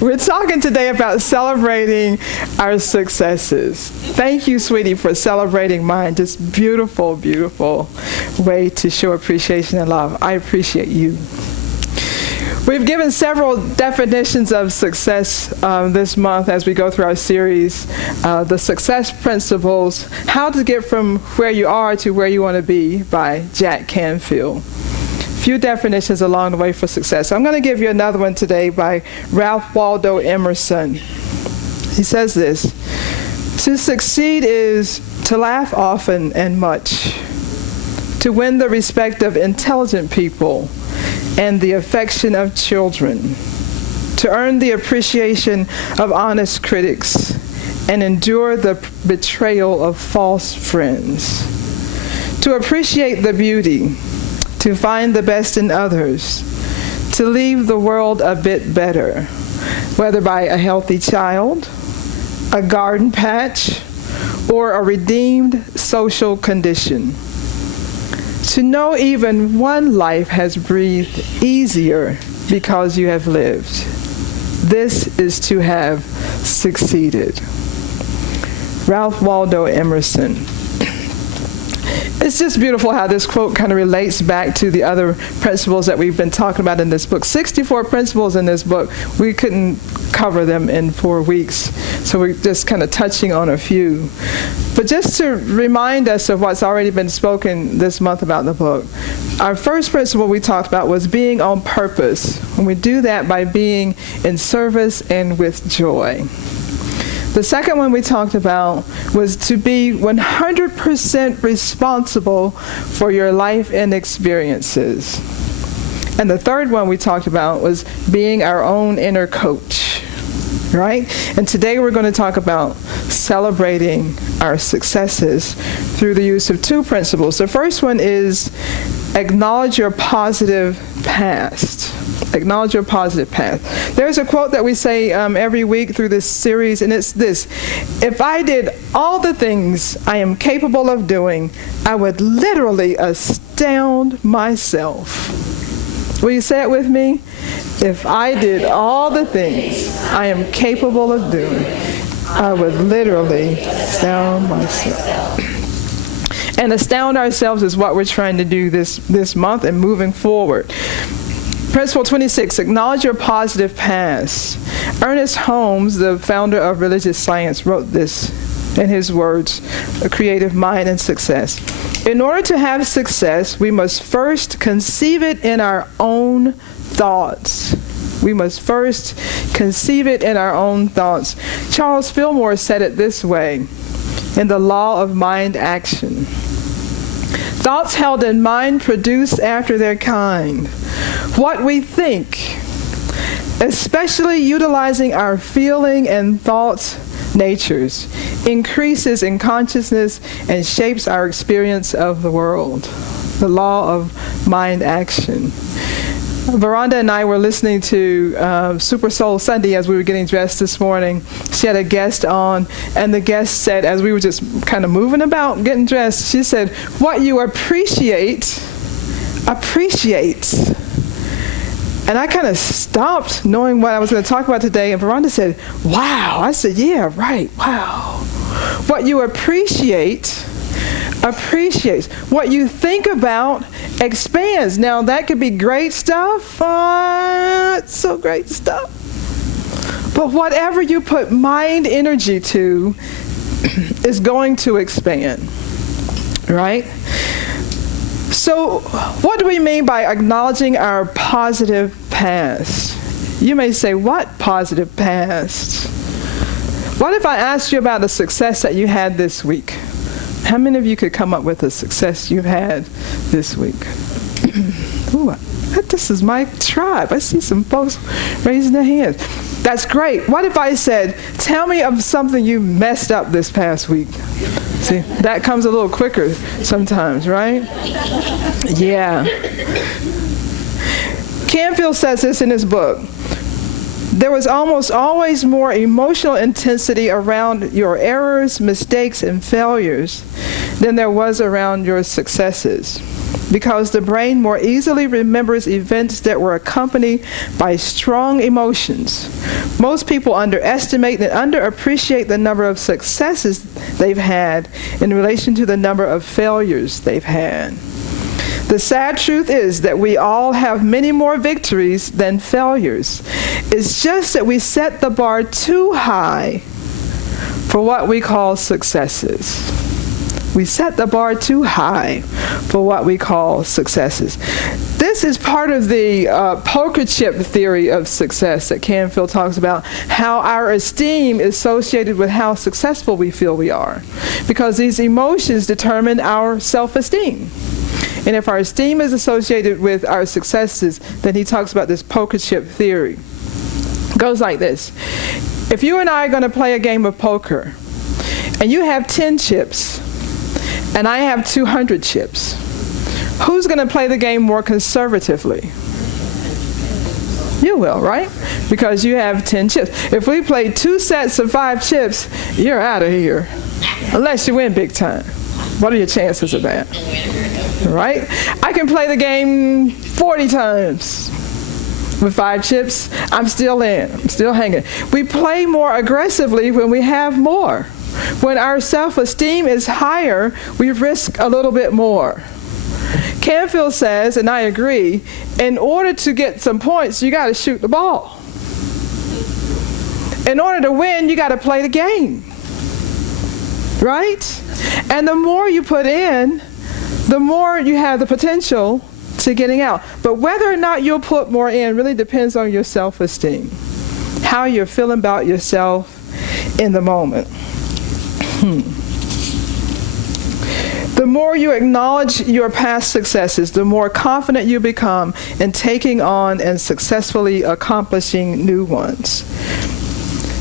We're talking today about celebrating our successes. Thank you, sweetie, for celebrating mine. Just beautiful, beautiful way to show appreciation and love. I appreciate you. We've given several definitions of success this month as we go through our series, The Success Principles, How to Get from Where You Are to Where You Want to Be by Jack Canfield. Few definitions along the way for success. I'm going to give you another one today by Ralph Waldo Emerson. He says this: to succeed is to laugh often and much, to win the respect of intelligent people and the affection of children, to earn the appreciation of honest critics and endure the betrayal of false friends, to appreciate the beauty, to find the best in others, to leave the world a bit better, whether by a healthy child, a garden patch, or a redeemed social condition. To know even one life has breathed easier because you have lived. This is to have succeeded. Ralph Waldo Emerson. It's just beautiful how this quote kind of relates back to the other principles that we've been talking about in this book. 64 principles in this book. We couldn't cover them in 4 weeks, so we're just kind of touching on a few. But just to remind us of what's already been spoken this month about the book, our first principle we talked about was being on purpose. And we do that by being in service and with joy. The second one we talked about was to be 100% responsible for your life and experiences. And the third one we talked about was being our own inner coach, right? And today we're going to talk about celebrating our successes through the use of two principles. The first one is acknowledge your positive past. Acknowledge your positive past. There's a quote that we say every week through this series, and it's this: if I did all the things I am capable of doing, I would literally astound myself. Will you say it with me? If I did all the things I am capable of doing, I would literally astound myself. And astound ourselves is what we're trying to do this month and moving forward. Principle 26, acknowledge your positive past. Ernest Holmes, the founder of religious science, wrote this in his words, A Creative Mind and Success. In order to have success, we must first conceive it in our own thoughts. We must first conceive it in our own thoughts. Charles Fillmore said it this way in The Law of Mind Action. Thoughts held in mind produce after their kind. What we think, especially utilizing our feeling and thoughts natures, increases in consciousness and shapes our experience of the world. The law of mind action. Veranda and I were listening to Super Soul Sunday as we were getting dressed this morning. She had a guest on, and the guest said, as we were just kind of moving about getting dressed, she said, what you appreciates. And I kind of stopped knowing what I was going to talk about today, and Veranda said, wow. I said, yeah, right, wow. What you appreciates. What you think about expands. Now, that could be great stuff. It's so great stuff. But whatever you put mind energy to is going to expand, right? So what do we mean by acknowledging our positive past? You may say, what positive past? What if I asked you about a success that you had this week? How many of you could come up with a success you've had this week? Ooh, this is my tribe. I see some folks raising their hands. That's great. What if I said, tell me of something you messed up this past week? See, that comes a little quicker sometimes, right? Yeah. Canfield says this in his book. There was almost always more emotional intensity around your errors, mistakes, and failures than there was around your successes, because the brain more easily remembers events that were accompanied by strong emotions. Most people underestimate and underappreciate the number of successes they've had in relation to the number of failures they've had. The sad truth is that we all have many more victories than failures. It's just that we set the bar too high for what we call successes. We set the bar too high for what we call successes. This is part of the poker chip theory of success that Canfield talks about, how our esteem is associated with how successful we feel we are, because these emotions determine our self-esteem. And if our esteem is associated with our successes, then he talks about this poker chip theory. It goes like this. If you and I are going to play a game of poker, and you have 10 chips, and I have 200 chips, who's going to play the game more conservatively? You will, right? Because you have 10 chips. If we play 2 sets of 5 chips, you're out of here. Unless you win big time. What are your chances of that? Right? I can play the game 40 times. With 5 chips, I'm still in. I'm still hanging. We play more aggressively when we have more. When our self-esteem is higher, we risk a little bit more. Canfield says, and I agree, in order to get some points, you got to shoot the ball. In order to win, you got to play the game. Right? And the more you put in, the more you have the potential to getting out. But whether or not you'll put more in really depends on your self-esteem, how you're feeling about yourself in the moment. The more you acknowledge your past successes, the more confident you become in taking on and successfully accomplishing new ones.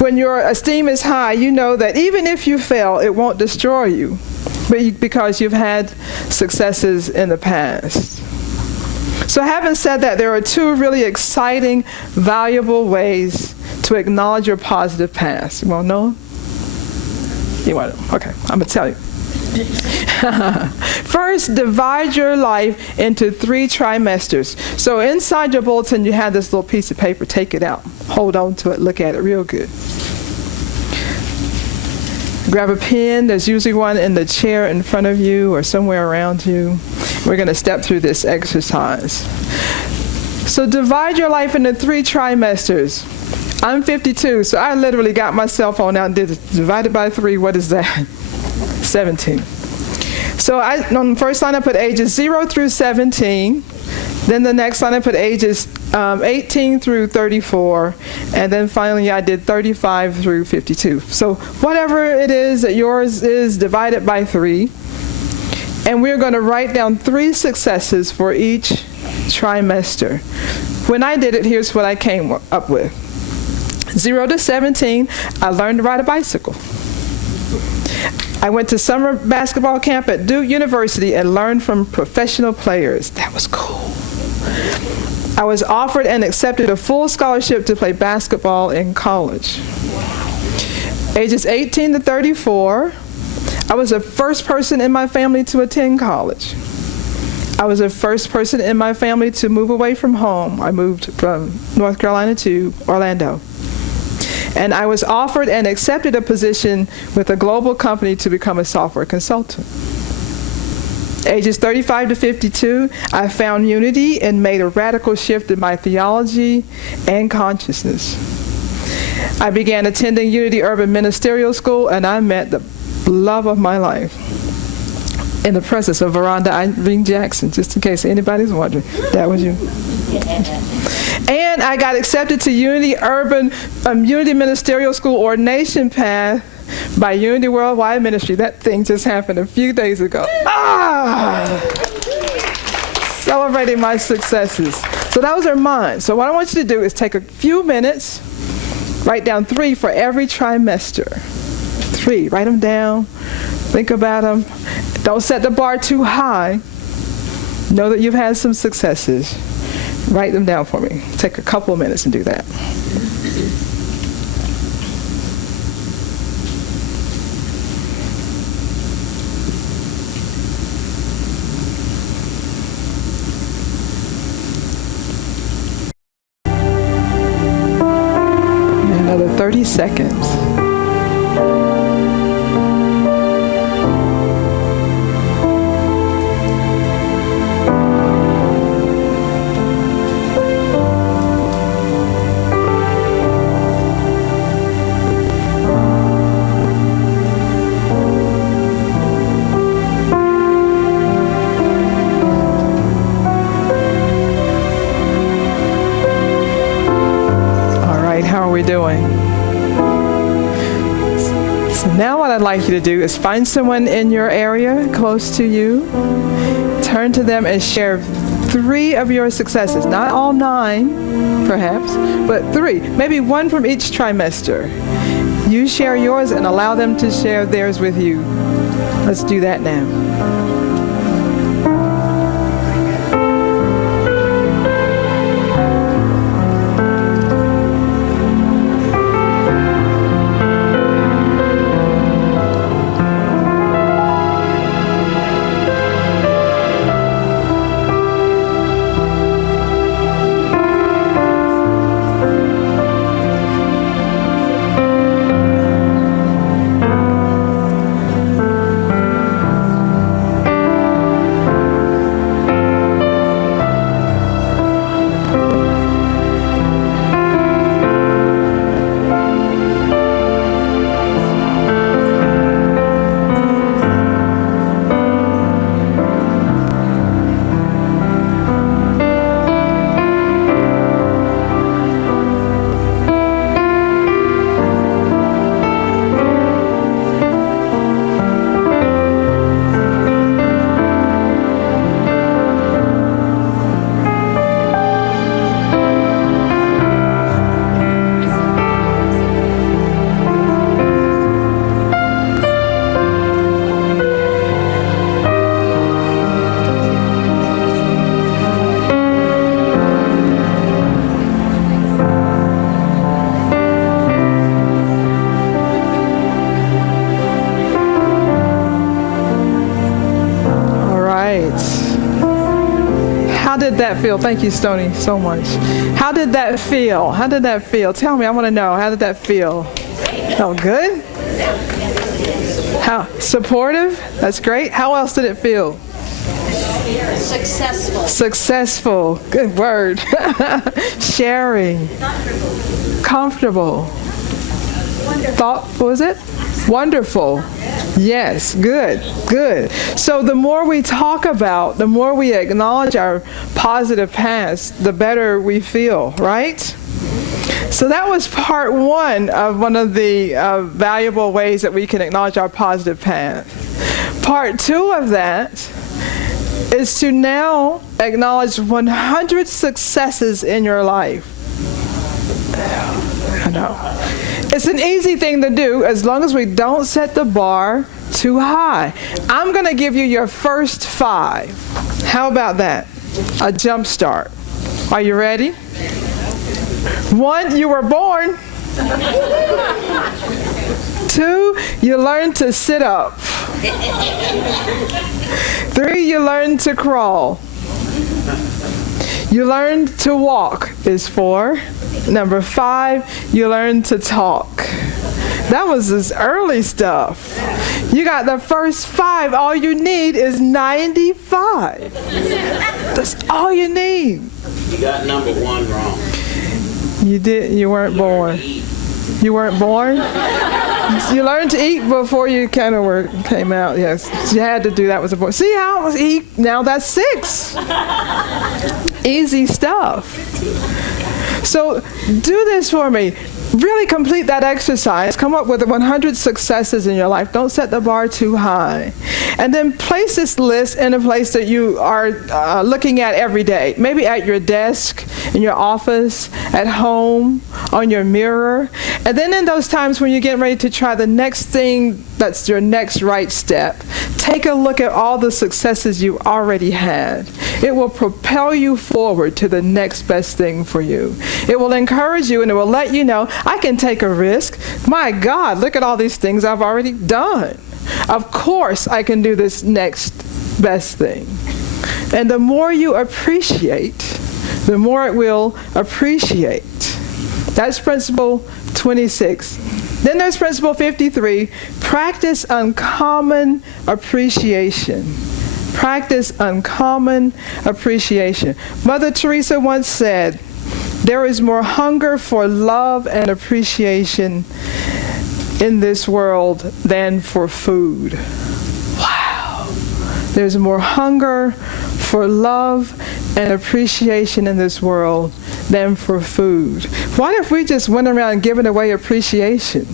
When your esteem is high, you know that even if you fail, it won't destroy you, because you've had successes in the past. So having said that, there are 2 really exciting, valuable ways to acknowledge your positive past. You want to know them? You want to? Okay, I'm going to tell you. First, divide your life into 3 trimesters. So inside your bulletin, you have this little piece of paper. Take it out. Hold on to it. Look at it real good. Grab a pen. There's usually one in the chair in front of you or somewhere around you. We're going to step through this exercise. So divide your life into 3 trimesters. I'm 52, so I literally got my cell phone out and did it. Divided by 3, what is that? 17. So on the first line I put ages 0 through 17. Then the next line I put ages 18 through 34. And then finally I did 35 through 52. So whatever it is that yours is, divided by 3. And we're going to write down 3 successes for each trimester. When I did it, here's what I came up with. 0 to 17, I learned to ride a bicycle. I went to summer basketball camp at Duke University and learned from professional players. That was cool. I was offered and accepted a full scholarship to play basketball in college. Ages 18 to 34, I was the first person in my family to attend college. I was the first person in my family to move away from home. I moved from North Carolina to Orlando. And I was offered and accepted a position with a global company to become a software consultant. Ages 35 to 52, I found unity and made a radical shift in my theology and consciousness. I began attending Unity Urban Ministerial School, and I met the love of my life in the presence of Veranda Irene Jackson, just in case anybody's wondering. That was you. And I got accepted to Unity Ministerial School Ordination Path by Unity Worldwide Ministry. That thing just happened a few days ago. Celebrating my successes. So those are mine. So what I want you to do is take a few minutes, write down 3 for every trimester. 3, write them down, think about them. Don't set the bar too high. Know that you've had some successes. Write them down for me. Take a couple of minutes and do that. Another 30 seconds. How are we doing? So now what I'd like you to do is find someone in your area close to you, turn to them and share 3 of your successes, not all 9 perhaps, but 3, maybe 1 from each trimester. You share yours and allow them to share theirs with you. Let's do that now. How did that feel? Thank you, Stoney, so much. How did that feel? How did that feel? Tell me, I want to know. How did that feel? Oh, good? How supportive? That's great. How else did it feel? Successful. Successful. Good word. Sharing. Comfortable. What was it? Wonderful. Yes, good, good. So the more we talk about, the more we acknowledge our positive past, the better we feel, right? So that was part 1 of one of the valuable ways that we can acknowledge our positive past. Part 2 of that is to now acknowledge 100 successes in your life. I know. It's an easy thing to do as long as we don't set the bar too high. I'm going to give you your first 5. How about that? A jump start. Are you ready? 1, you were born. 2, you learned to sit up. 3, you learned to crawl. You learned to walk is 4. Number 5, you learned to talk. That was this early stuff. You got the first 5. All you need is 95. That's all you need. You got number 1 wrong. You did. You weren't born. You weren't born? You learned to eat before you kind of came out. Yes, you had to do that with a boy. See how it was eat? Now that's 6. Easy stuff. So do this for me. Really complete that exercise. Come up with 100 successes in your life. Don't set the bar too high. And then place this list in a place that you are looking at every day. Maybe at your desk, in your office, at home, on your mirror. And then in those times when you're getting ready to try the next thing that's your next right step, take a look at all the successes you already had. It will propel you forward to the next best thing for you. It will encourage you and it will let you know, I can take a risk. My God, look at all these things I've already done. Of course I can do this next best thing. And the more you appreciate, the more it will appreciate. That's principle 26. Then there's principle 53, practice uncommon appreciation. Practice uncommon appreciation. Mother Teresa once said, there is more hunger for love and appreciation in this world than for food. Wow. There's more hunger for love and appreciation in this world than for food. What if we just went around giving away appreciation?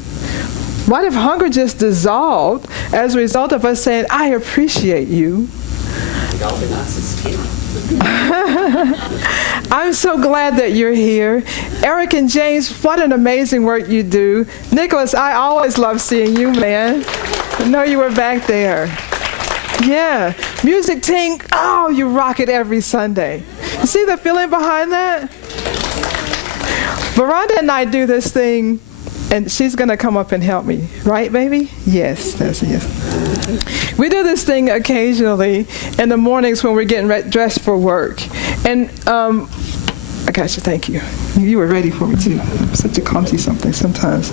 What if hunger just dissolved as a result of us saying, I appreciate you? I'm so glad that you're here. Eric and James, what an amazing work you do. Nicholas, I always love seeing you, man. I know you were back there. Yeah. Music team, oh, you rock it every Sunday. You see the feeling behind that? Veranda and I do this thing, and she's going to come up and help me. Right, baby? Yes, that's a yes. We do this thing occasionally in the mornings when we're getting dressed for work. And I got you, thank you. You were ready for me too. I'm such a clumsy something sometimes.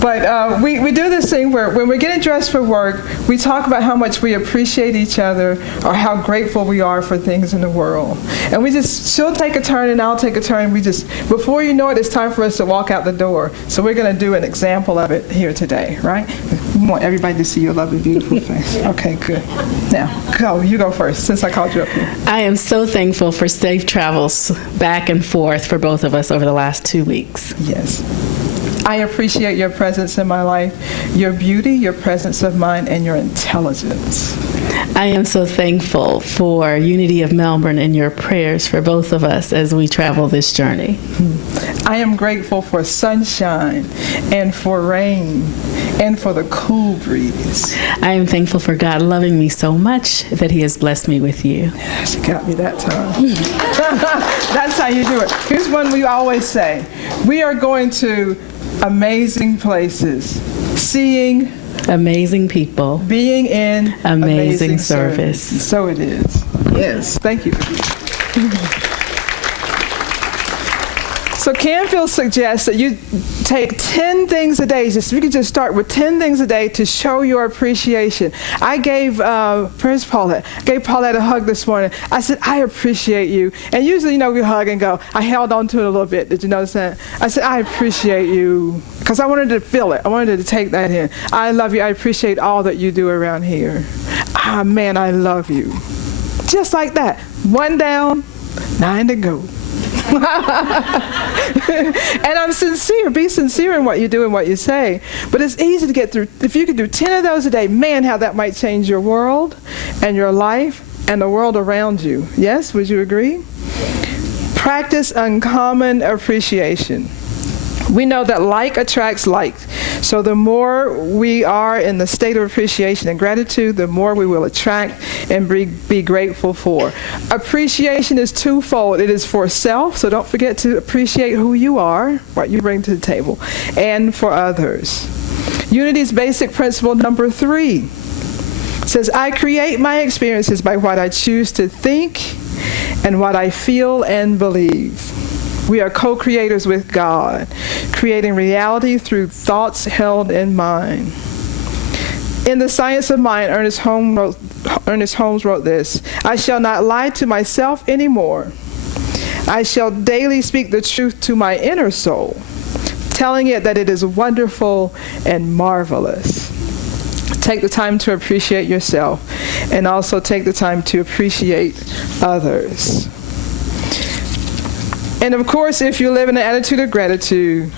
But we do this thing where when we're getting dressed for work, we talk about how much we appreciate each other or how grateful we are for things in the world. And she'll take a turn and I'll take a turn. Before you know it, it's time for us to walk out the door. So we're going to do an example of it here today, right? We want everybody to see your lovely, beautiful face. Okay, good. Now, you go first, since I called you up here. I am so thankful for safe travels back and forth for both of us over the last 2 weeks. Yes. I appreciate your presence in my life, your beauty, your presence of mind, and your intelligence. I am so thankful for Unity of Melbourne and your prayers for both of us as we travel this journey. I am grateful for sunshine and for rain and for the cool breeze. I am thankful for God loving me so much that He has blessed me with you. She got me that time. That's how you do it. Here's one we always say. We are going to amazing places, seeing amazing people, being in amazing service. So it is. Yes. Thank you. So Canfield suggests that you take 10 things a day. You can just start with 10 things a day to show your appreciation. I gave, where's Paulette? I gave Paulette a hug this morning. I said, I appreciate you. And usually, we hug and go. I held on to it a little bit. Did you notice that? I said, I appreciate you. Because I wanted to feel it. I wanted to take that in. I love you. I appreciate all that you do around here. Ah, man, I love you. Just like that. 1 down, 9 to go. And I'm sincere. Be sincere in what you do and what you say. But it's easy to get through. If you could do 10 of those a day, man, how that might change your world and your life and the world around you. Yes? Would you agree? Practice uncommon appreciation. We know that like attracts like. So the more we are in the state of appreciation and gratitude, the more we will attract and be grateful for. Appreciation is twofold. It is for self, so don't forget to appreciate who you are, what you bring to the table, and for others. Unity's basic principle number 3 says, I create my experiences by what I choose to think and what I feel and believe. We are co-creators with God, creating reality through thoughts held in mind. In The Science of Mind, Ernest Holmes wrote this, I shall not lie to myself anymore. I shall daily speak the truth to my inner soul, telling it that it is wonderful and marvelous. Take the time to appreciate yourself and also take the time to appreciate others. And of course, if you live in an attitude of gratitude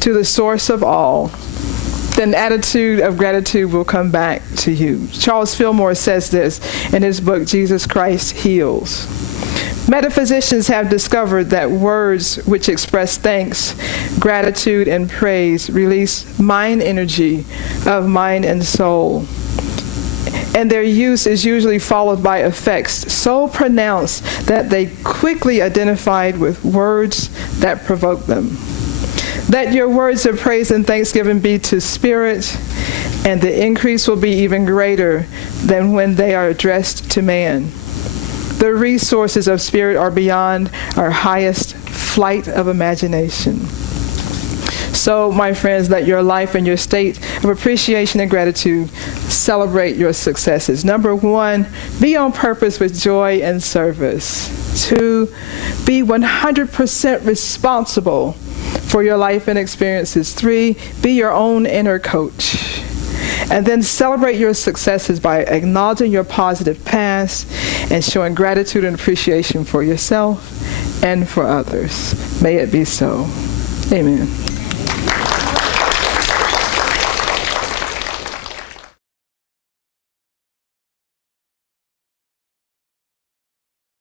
to the source of all, then attitude of gratitude will come back to you. Charles Fillmore says this in his book, Jesus Christ Heals. Metaphysicians have discovered that words which express thanks, gratitude, and praise release mind energy of mind and soul. And their use is usually followed by effects so pronounced that they quickly identified with words that provoke them. Let your words of praise and thanksgiving be to spirit, and the increase will be even greater than when they are addressed to man. The resources of spirit are beyond our highest flight of imagination. So, my friends, let your life and your state of appreciation and gratitude celebrate your successes. Number 1, be on purpose with joy and service. 2, be 100% responsible for your life and experiences. 3, be your own inner coach. And then celebrate your successes by acknowledging your positive past and showing gratitude and appreciation for yourself and for others. May it be so. Amen.